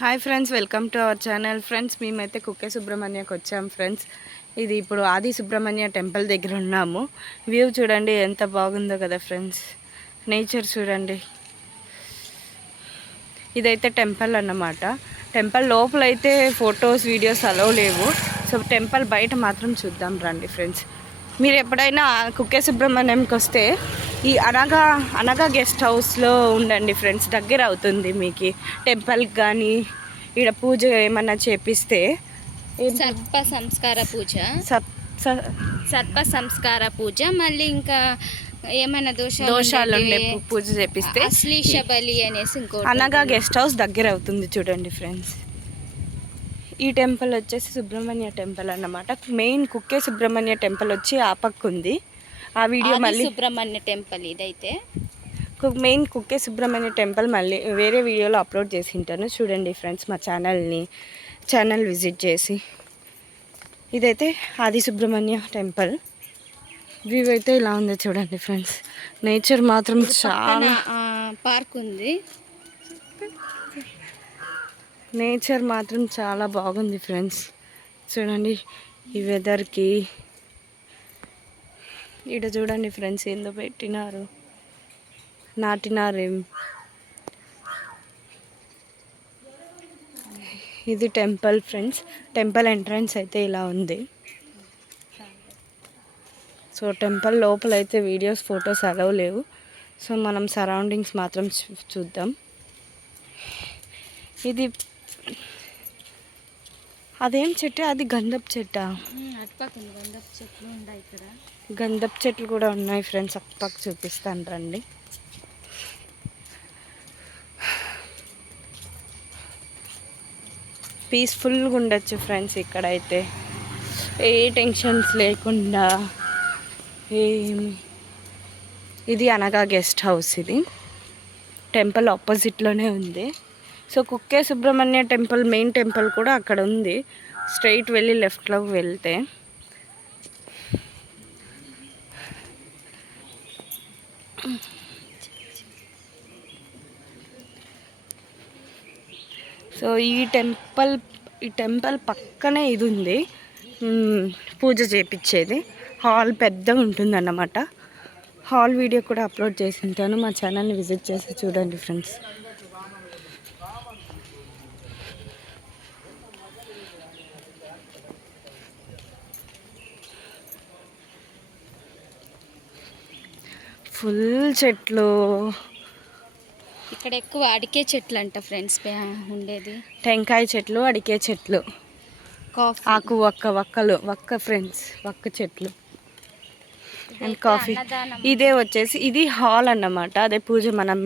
Hi friends, welcome to our channel. Friends, మేమైతే కుక్కే సుబ్రహ్మణ్యకి వచ్చాం friends. ఇది ఇప్పుడు ఆది సుబ్రహ్మణ్య టెంపుల్ దగ్గర ఉన్నాము. వ్యూ చూడండి ఎంత బాగుందో కదా ఫ్రెండ్స్. నేచర్ చూడండి. ఇదైతే టెంపుల్ అన్నమాట. టెంపుల్ లోపల అయితే ఫొటోస్ వీడియోస్ అలౌ లేవు. సో టెంపుల్ బయట మాత్రం చూద్దాం రండి ఫ్రెండ్స్. మీరు ఎప్పుడైనా కుక్కే సుబ్రహ్మణ్యంకి వస్తే ఈ అనగా గెస్ట్ హౌస్లో ఉండండి ఫ్రెండ్స్. దగ్గర అవుతుంది మీకు టెంపుల్కి. కానీ ఇక్కడ పూజ ఏమన్నా చేపిస్తే సర్ప సంస్కార పూజ మళ్ళీ ఇంకా ఏమైనా దోషాలు పూజ చేపిస్తే అశ్లీష బలి అనేసి ఇంకో అనగా గెస్ట్ హౌస్ దగ్గర అవుతుంది చూడండి ఫ్రెండ్స్. ఈ టెంపుల్ వచ్చేసి సుబ్రహ్మణ్య టెంపుల్ అన్నమాట. మెయిన్ కుక్కే సుబ్రహ్మణ్య టెంపుల్ వచ్చి ఆ పక్క ఉంది. ఆ వీడియో మళ్ళీ సుబ్రహ్మణ్య టెంపుల్ ఇదైతే మెయిన్ కుక్కే సుబ్రహ్మణ్య టెంపుల్ మళ్ళీ వేరే వీడియోలో అప్లోడ్ చేసి ఉంటాను చూడండి ఫ్రెండ్స్. మా ఛానల్ విజిట్ చేసి. ఇదైతే ఆది సుబ్రహ్మణ్య టెంపుల్ వ్యూ అయితే ఇలా ఉంది చూడండి ఫ్రెండ్స్. నేచర్ మాత్రం చాలా పార్క్ ఉంది. నేచర్ మాత్రం చాలా బాగుంది ఫ్రెండ్స్. చూడండి ఈ వెదర్కి. ఇక్కడ చూడండి ఫ్రెండ్స్ ఏందో నాటినారు. ఇది టెంపుల్ ఫ్రెండ్స్. టెంపుల్ ఎంట్రన్స్ అయితే ఇలా ఉంది. సో టెంపుల్ లోపల అయితే వీడియోస్ ఫొటోస్ అలవ్ లేవు. సో మనం సరౌండింగ్స్ మాత్రం చూద్దాం. ఇది అదేం చెట్టు? అది గంధపు చెట్టా? గంధపు చెట్లు కూడా ఉన్నాయి ఫ్రెండ్స్. అప్పక చూపిస్తాను రండి. పీస్ఫుల్గా ఉండొచ్చు ఫ్రెండ్స్ ఇక్కడైతే. ఏ టెన్షన్స్ లేకుండా ఇది అనగా గెస్ట్ హౌస్. ఇది టెంపుల్ ఆపోజిట్లోనే ఉంది. So Kukke Subrahmanya temple main temple కూడా అక్కడ ఉంది. స్ట్రైట్ వెళ్ళి లెఫ్ట్లోకి వెళ్తే సో ఈ టెంపుల్ పక్కనే ఇది ఉంది, పూజ చేపించేది. హాల్ పెద్దగా ఉంటుందన్నమాట. హాల్ వీడియో కూడా అప్లోడ్ చేసి ఉంటాను. మా ఛానల్ని విజిట్ చేసి చూడండి ఫ్రెండ్స్. ఫుల్ చెట్లు. ఇక్కడ ఎక్కువ అడికే చెట్లు అంట ఫ్రెండ్స్ ఉండేది. టెంకాయ చెట్లు, అడికే చెట్లు, ఆకు వక్క ఫ్రెండ్స్, వక్క చెట్లు అండ్ కాఫీ. ఇదే వచ్చేసి ఇది హాల్ అన్నమాట. అదే పూజ మనం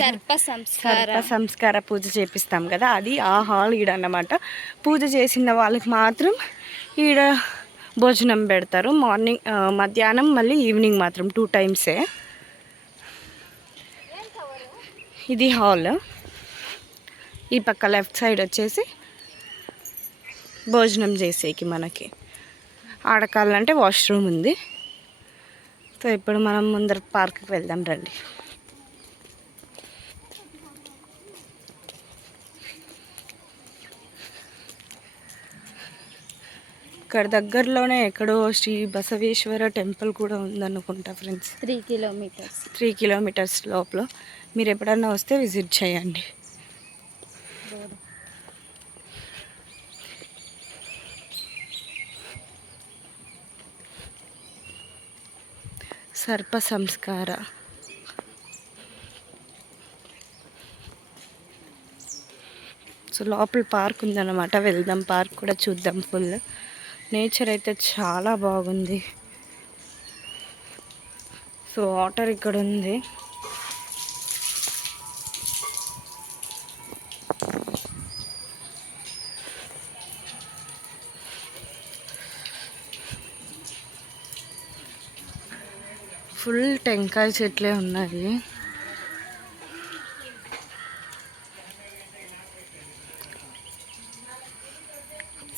సర్ప సంస్కార పూజ చేపిస్తాం కదా, అది ఆ హాల్ ఈడ అన్నమాట. పూజ చేసిన వాళ్ళకి మాత్రం ఈడ భోజనం పెడతారు. మార్నింగ్, మధ్యాహ్నం, మళ్ళీ ఈవినింగ్ మాత్రం 2 టైమ్సే. ఇది హాల్. ఈ పక్క లెఫ్ట్ సైడ్ వచ్చేసి భోజనం చేసేకి మనకి ఆడకాలంటే వాష్రూమ్ ఉంది. సో ఇప్పుడు మనం ముందర పార్క్కి వెళ్దాం రండి. ఇక్కడ దగ్గరలోనే ఎక్కడో శ్రీ బసవేశ్వర టెంపుల్ కూడా ఉందనుకుంటా ఫ్రెండ్స్. 3 కిలోమీటర్స్ లోపల. మీరు ఎప్పుడన్నా వస్తే విజిట్ చేయండి. సర్ప సంస్కార. సో లోపల పార్క్ ఉందన్నమాట. వెళ్దాం, పార్క్ కూడా చూద్దాం. ఫుల్ నేచర్ అయితే చాలా బాగుంది. సో వాటర్ ఇక్కడ ఉంది. ఫుల్ టెంకాయ చెట్లే ఉన్నాయి.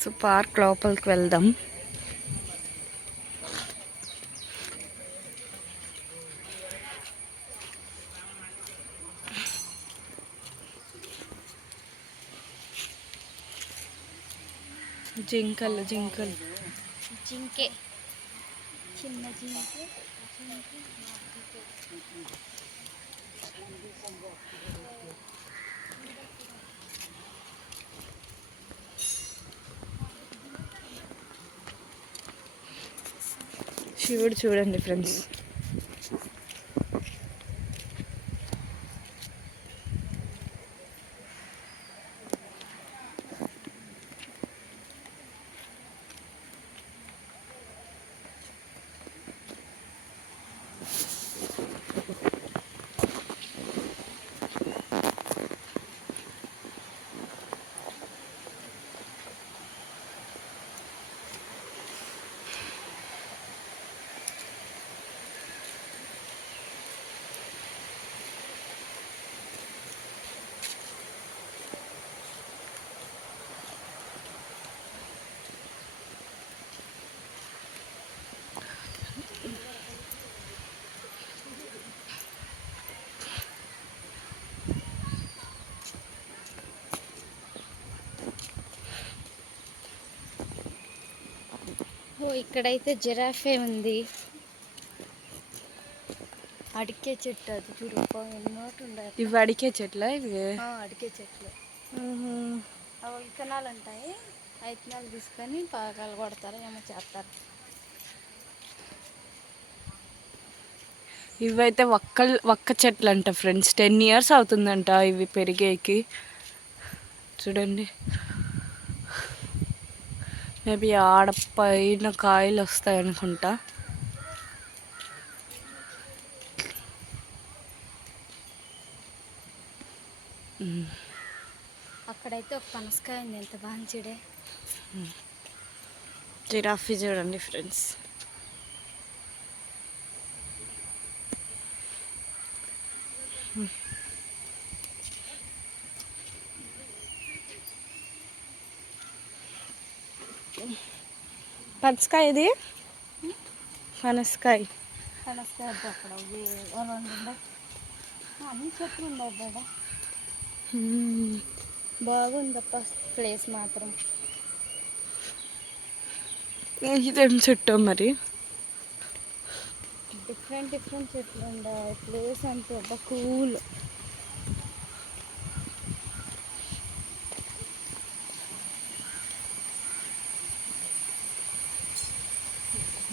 సో పార్క్ లోపలికి వెళ్దాం. జింకలు జింకలు జింకే, చిన్న జింకే. శివుడు చూడండి ఫ్రెండ్స్. ఓ ఇక్కడైతే జిరాఫే ఉంది. అడికే చెట్టు అది చూడు, ఎన్నోటి ఉండాలి. ఇవి అడికే చెట్ల ఇవి? అడికే చెట్లు. అవి విత్తనాలు ఉంటాయి. ఆ విత్తనాలు తీసుకొని పాకాలు కొడతారు, ఏమో చేస్తారు. ఇవైతే వక్క చెట్లు అంట ఫ్రెండ్స్. 10 years అవుతుందంట ఇవి పెరిగేకి. చూడండి, మేబీ ఆడ పైన కాయలు వస్తాయి అనుకుంటా. అక్కడైతే ఒక పనసకాయ ఉంది, ఎంత బాగా చూడే. జిరాఫీ చూడండి ఫ్రెండ్స్. పనసకాయ ఇది, పనసకాయ. పనసకాయ అక్కడ అన్ని చెట్లు ఉన్నాయి కదా. బాగుందప్ప ప్లేస్ మాత్రం. ఇదేం చెట్టు మరి? డిఫరెంట్ చెట్లు ఉన్నాయి. ప్లేస్ అంటే ఒక కూల్.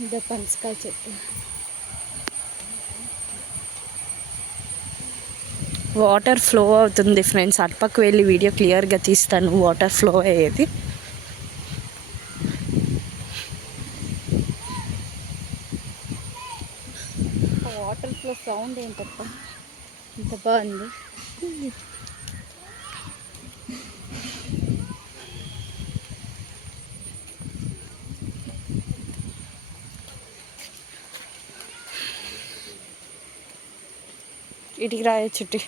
ఇదే పనసకాయ చెట్టు. వాటర్ ఫ్లో అవుతుంది ఫ్రెండ్స్. అటుపక్క వెళ్ళి వీడియో క్లియర్గా తీస్తాను వాటర్ ఫ్లో అయ్యేది. వాటర్ ఫ్లో సౌండ్ ఏంటప్ప, ఇంత బాగుంది. ఇటుకి రాయ చుట్టి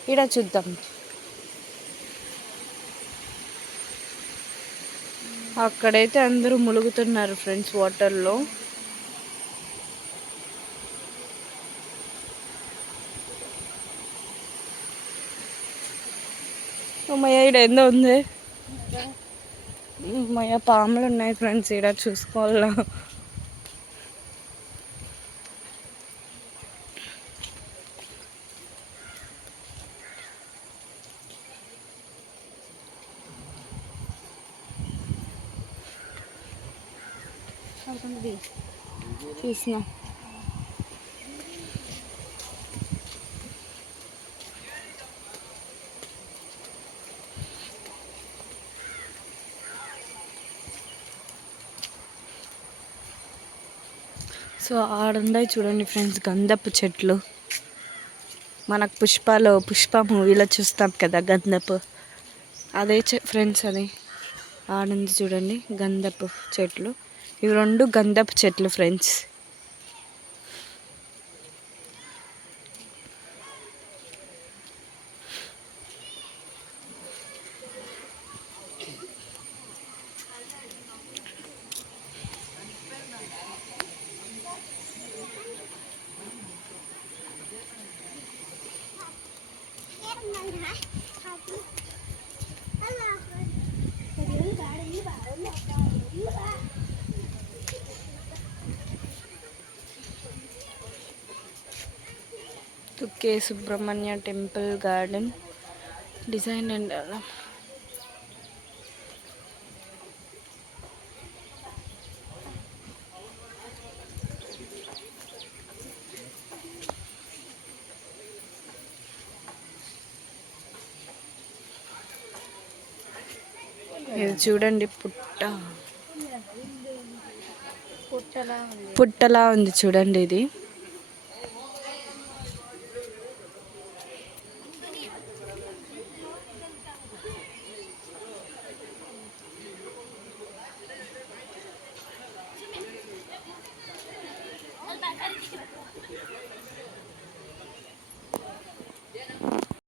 ఇక్కడ చూద్దాం. అక్కడైతే అందరూ ములుగుతున్నారు ఫ్రెండ్స్ వాటర్లో. అమ్మయ్య ఇక్కడ ఏందో ఉంది. అమ్మయ్య పాములు ఉన్నాయి ఫ్రెండ్స్, ఇక్కడ చూసుకోవాలా. చూసిన సో ఆడున్నాయి చూడండి ఫ్రెండ్స్ గంధపు చెట్లు. మనకు పుష్ప మూవీలో చూస్తాం కదా గంధపు, అదే ఫ్రెండ్స్ అది. ఆడుంది చూడండి గంధపు చెట్లు. ఇవి 2 గంధపు చెట్లు friends. Kukke Subrahmanya temple garden design and ఇది చూడండి పుట్టలా ఉంది. పుట్టలా ఉంది చూడండి ఇది.